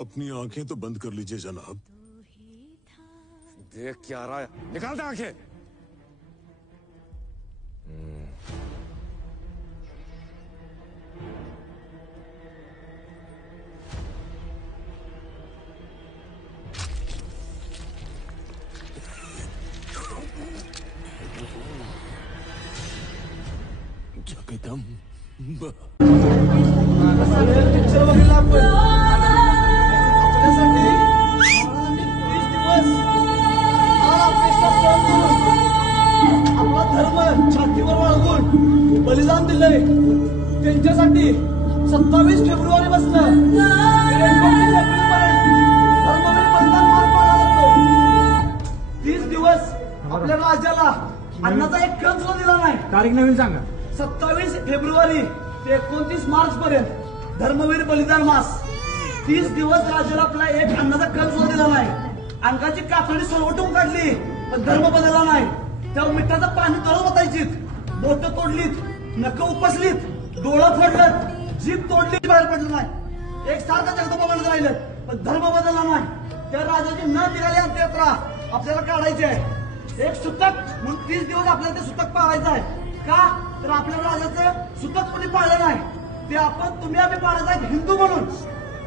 अपनी आंखें तो बंद कर लीजिए जनाब। देख क्या रहा है, निकाल दे आंखें। जगदम्बा पिक्चर बघितला आपण आपल्यासाठी 30 दिवस आपला धर्म छातीवर बाळगून बलिदान दिलंय त्यांच्यासाठी 27 फेब्रुवारी पासून 29 एप्रिल पर्यंत धर्मवीर बलिदान मास पाळला जातो। 30 दिवस आपल्या राज्याला अन्नाचा एक कण सुद्धा दिला नाही। तारीख नवीन सांगा। 27 फेब्रुवारी ते 29 मार्च पर्यंत धर्मवीर बलिदान मास। 30 दिवस राज्याला आपला एक अन्नाचा कण सुद्धा दिला नाही। अंगाची कातडी सोलवटून काढली पण धर्म बदलला नाही। तेव्हा मिठाचं पाणी तळत बतायचीत, बोटं तोडलीत, नख उपसलीत, डोळं फोडलं, जीभ तोडली, बाहेर पडलं नाही। एक सारखं जगदंबा बनत राहिलं पण धर्म बदलला नाही। त्या राजाची न निघाली अंत्ययात्रा आपल्याला काढायची आहे। एक सुतक म्हणून 30 दिवस आपल्याला ते सुतक पाळायचं आहे। का तर आपल्या राजाचं सुतक कोणी पाळलं नाही, ते आपण तुम्ही आम्ही पाळायचं आहे हिंदू म्हणून।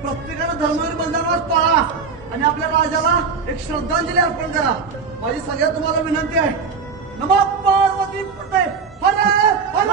प्रत्येकानं धर्मवीर बलिदान पाळा आणि आपल्या राजाला एक श्रद्धांजली अर्पण करा। माझी सगळ्यात तुम्हाला विनंती आहे। नमः पार्वती पते हर हर